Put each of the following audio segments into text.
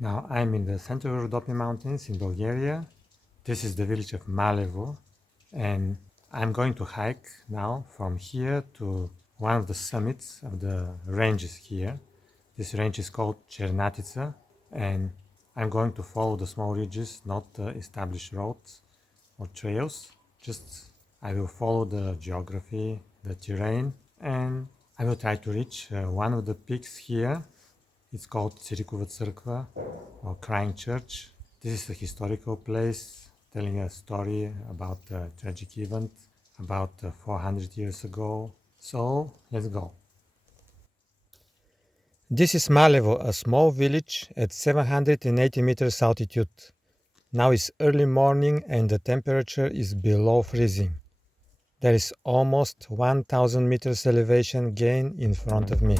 Now I'm in the center of Rhodope Mountains in Bulgaria. This is the village of Malevo, and I'm going to hike now from here to one of the summits of the ranges here. This range is called Chernatica, and I'm going to follow the small ridges, not the established roads or trails. Just I will follow the geography, the terrain, and I will try to reach one of the peaks here. It's called Tsirikova Tsarkva or Crying Church. This is a historical place telling a story about a tragic event about 400 years ago. So let's go. This is Malevo, a small village at 780 meters altitude. Now it's early morning and the temperature is below freezing. There is almost 1000 meters elevation gain in front of me.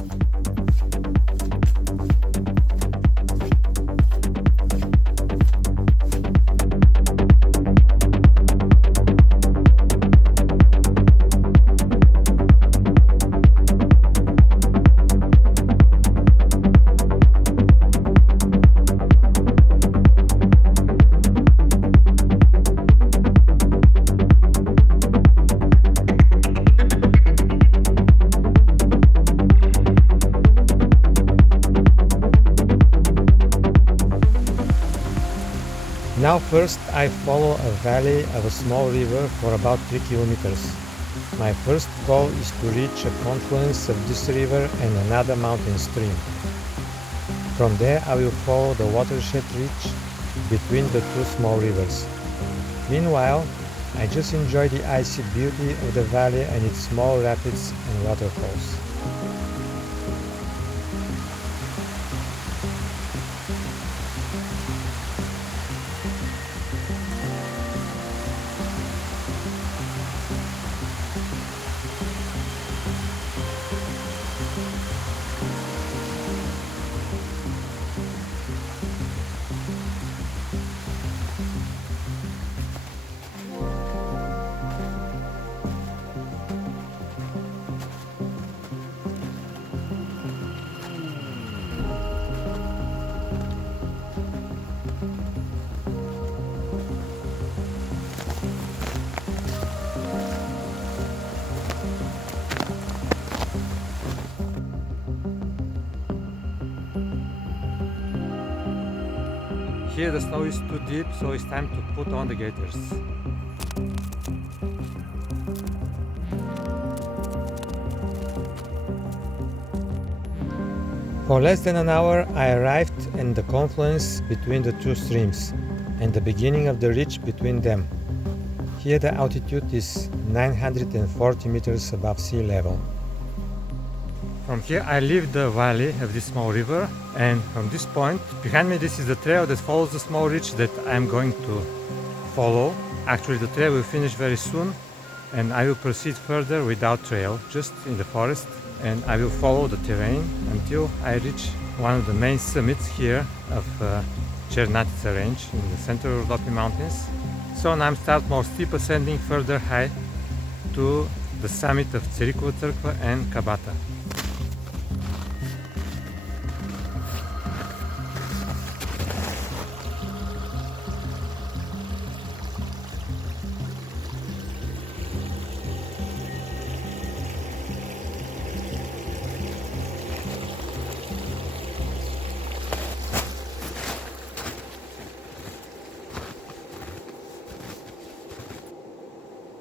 Now first I follow a valley of a small river for about 3 kilometers. My first goal is to reach a confluence of this river and another mountain stream. From there I will follow the watershed ridge between the two small rivers. Meanwhile, I just enjoy the icy beauty of the valley and its small rapids and waterfalls. Here the snow is too deep, so it's time to put on the gaiters. For less than an hour I arrived in the confluence between the two streams and the beginning of the ridge between them. Here the altitude is 940 meters above sea level. From here I leave the valley of this small river, and from this point behind me this is the trail that follows the small ridge that I'm going to follow. Actually the trail will finish very soon and I will proceed further without trail, just in the forest, and I will follow the terrain until I reach one of the main summits here of Chernatica range in the center of Rhodope Mountains. So now I'm start more steep ascending further high to the summit of Tsirikova Tsarkva and Kabata.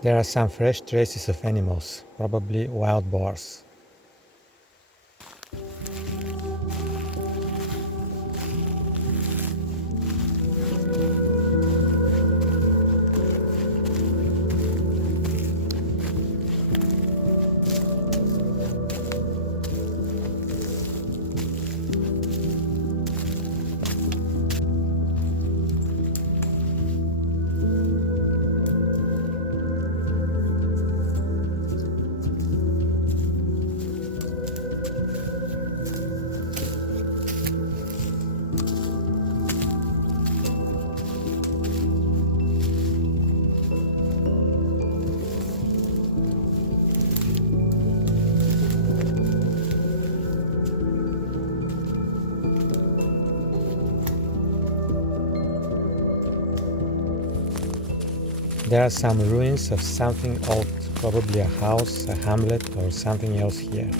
There are some fresh traces of animals, probably wild boars. There are some ruins of something old, probably a house, a hamlet, or something else here.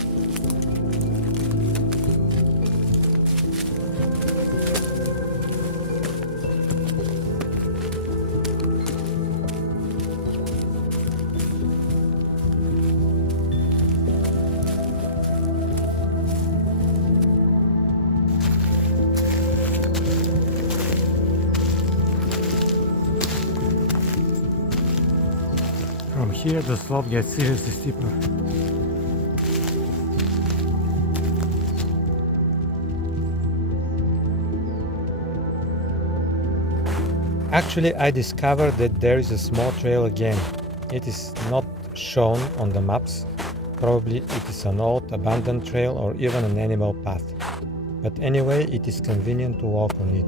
From here the slope gets seriously steeper. Actually, I discovered that there is a small trail again. It is not shown on the maps. Probably it is an old abandoned trail or even an animal path. But anyway, it is convenient to walk on it.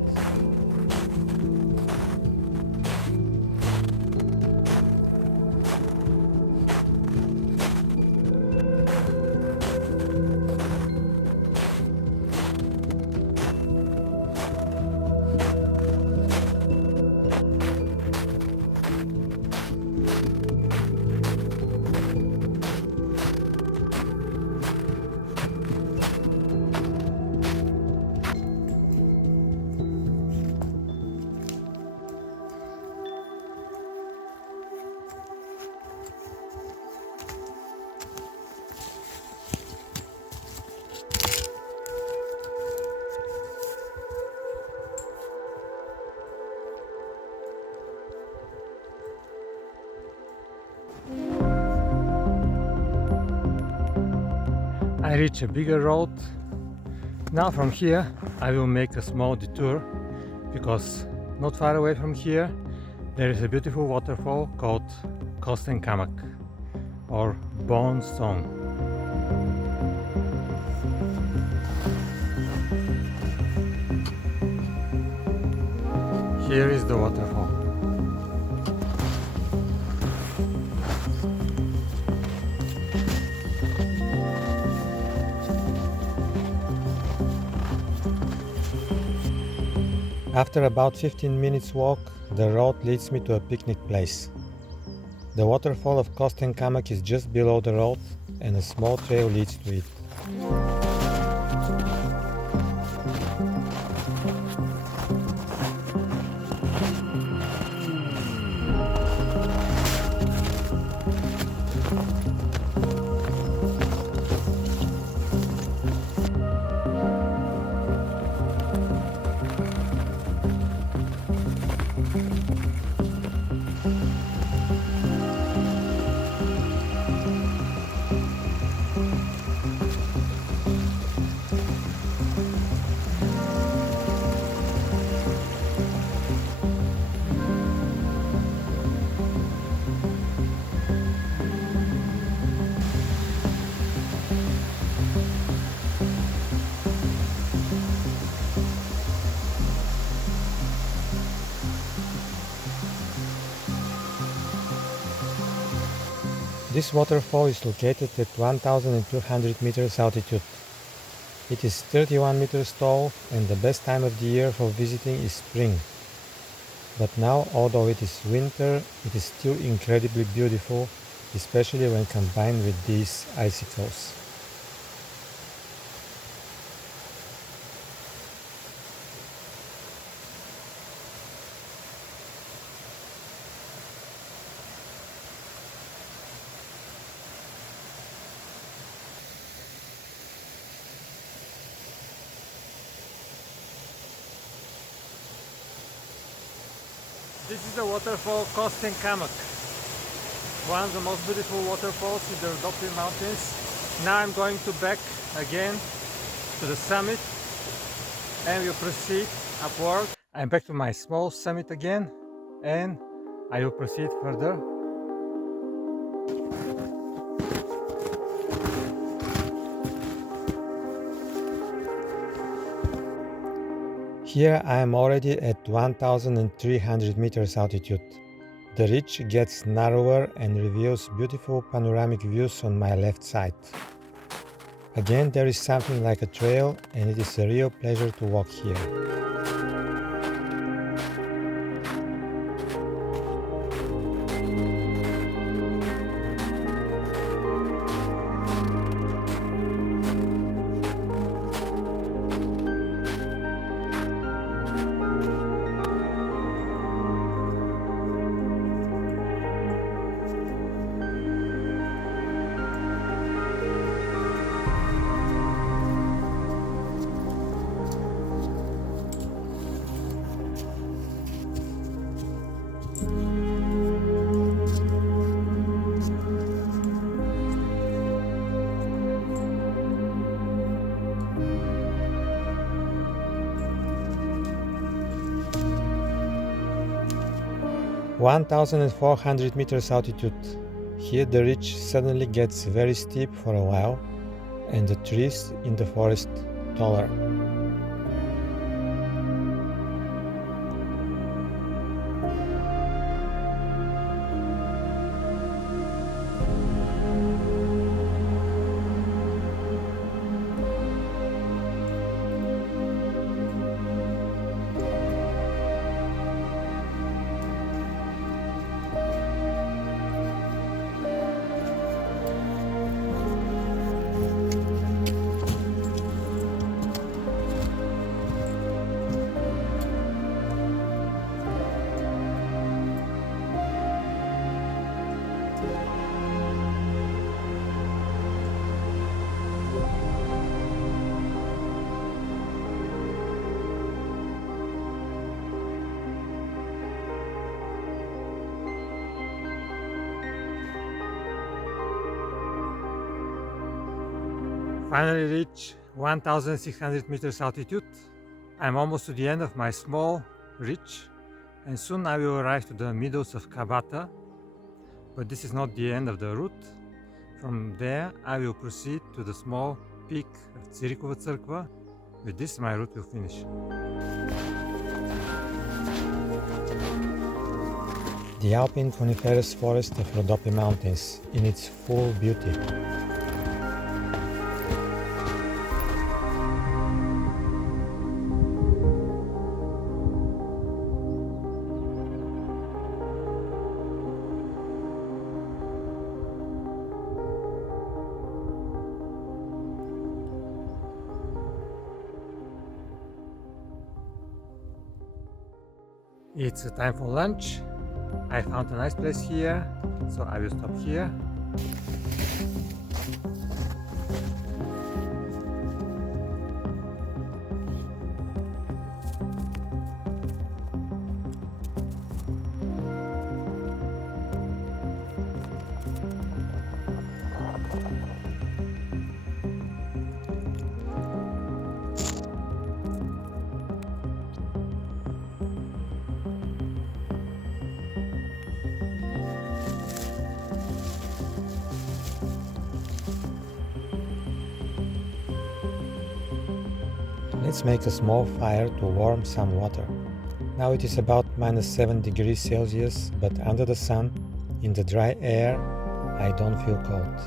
I reach a bigger road. Now from here I will make a small detour because not far away from here there is a beautiful waterfall called Kostenkamak or Bone Stone. Here is the waterfall. After about 15 minutes walk, the road leads me to a picnic place. The waterfall of Kostenkamak is just below the road and a small trail leads to it. This waterfall is located at 1,200 meters altitude. It is 31 meters tall and the best time of the year for visiting is spring. But now, although it is winter, it is still incredibly beautiful, especially when combined with these icicles. This is the waterfall Kostenkamak, one of the most beautiful waterfalls in the Rhodope Mountains. Now I'm going to back again to the summit and we'll proceed upward. I'm back to my small summit again and I will proceed further. Here I am already at 1,300 meters altitude. The ridge gets narrower and reveals beautiful panoramic views on my left side. Again, there is something like a trail and it is a real pleasure to walk here. 1,400 meters altitude. Here the ridge suddenly gets very steep for a while, and the trees in the forest taller. Finally reach 1,600 meters altitude. I'm almost to the end of my small ridge, and soon I will arrive to the meadows of Kabata, but this is not the end of the route. From there I will proceed to the small peak of Tsirikova Tsarkva. With this my route will finish. The alpine coniferous forest of Rhodope Mountains in its full beauty. It's time for lunch. I found a nice place here, so I will stop here. Let's make a small fire to warm some water. Now it is about -7 degrees Celsius, but under the sun, in the dry air, I don't feel cold.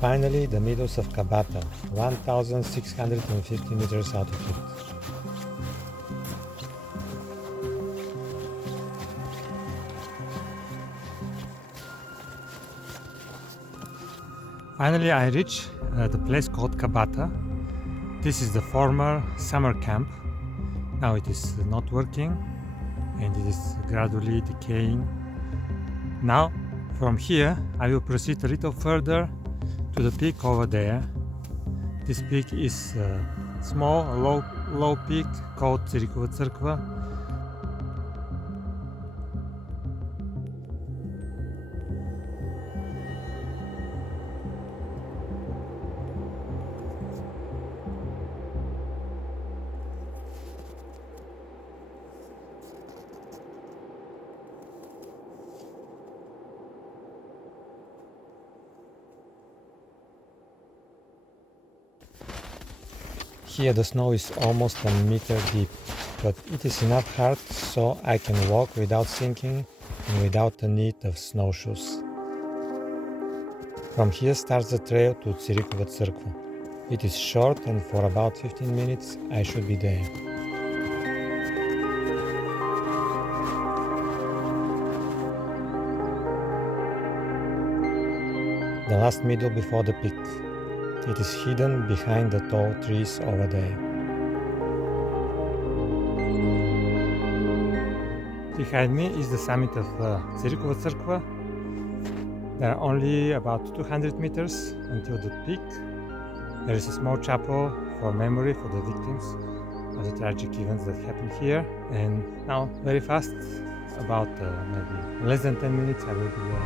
Finally, the meadows of Kabata, 1,650 meters altitude. Finally, I reach the place called Kabata. This is the former summer camp. Now it is not working and it is gradually decaying. Now, from here, I will proceed a little further to the peak over there. This peak is a small, low peak called Tsirikova Tsarkva. Here the snow is almost a meter deep, but it is enough hard so I can walk without sinking and without the need of snowshoes. From here starts the trail to Tsirikova Tsarkva. It is short and for about 15 minutes I should be there. the last meadow before the peak. It is hidden behind the tall trees over there. Behind me is the summit of Tsirikova Tsarkva. There are only about 200 meters until the peak. There is a small chapel for memory for the victims of the tragic events that happened here. And now, very fast, about maybe less than 10 minutes, I will be there.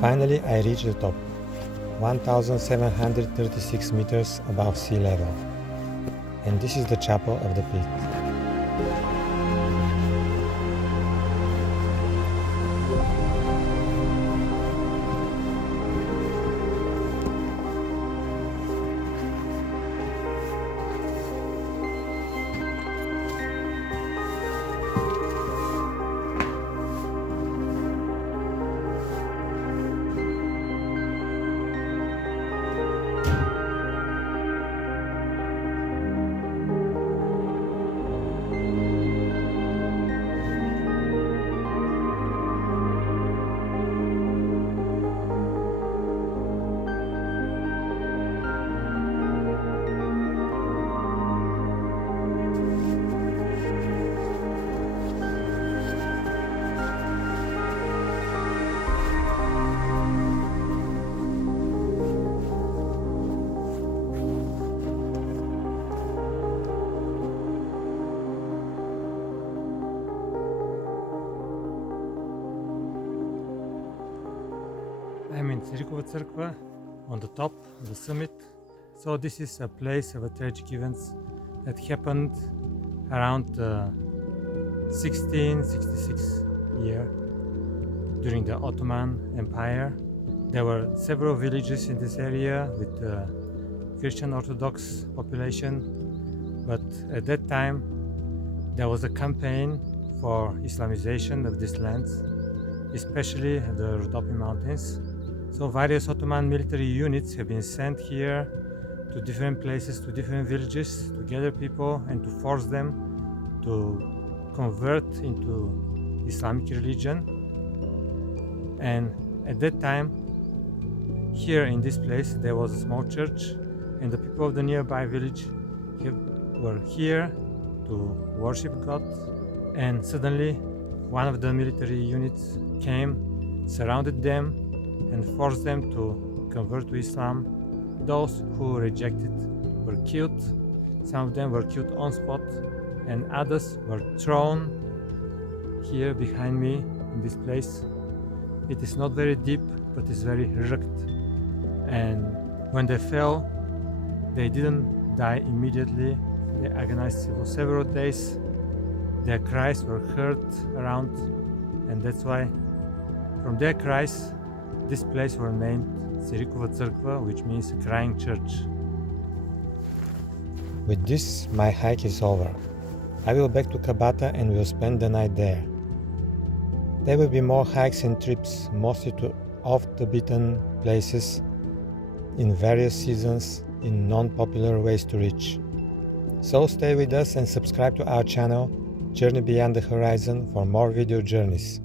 Finally, I reached the top, 1,736 meters above sea level, and this is the chapel of the peak. I'm in Tsirikova Tsarkva, on the top of the summit. So this is a place of a tragic events that happened around 1666 year during the Ottoman Empire. There were several villages in this area with Christian Orthodox population, but at that time there was a campaign for Islamization of these lands, especially the Rhodope Mountains. So various Ottoman military units have been sent here to different places, to different villages, to gather people and to force them to convert into Islamic religion. And at that time, here in this place, there was a small church, and the people of the nearby village were here to worship God. And suddenly, one of the military units came, surrounded them, and forced them to convert to Islam. Those who rejected were killed. Some of them were killed on spot, and others were thrown here behind me in this place. It is not very deep, but it's very rugged. And when they fell, they didn't die immediately. They agonized for several days. Their cries were heard around, and that's why from their cries this place was named Tsirikova Tsarkva, which means crying church. With this, my hike is over. I will back to Kabata and will spend the night there. There will be more hikes and trips, mostly to off-the-beaten places in various seasons in non-popular ways to reach. So stay with us and subscribe to our channel, Journey Beyond the Horizon, for more video journeys.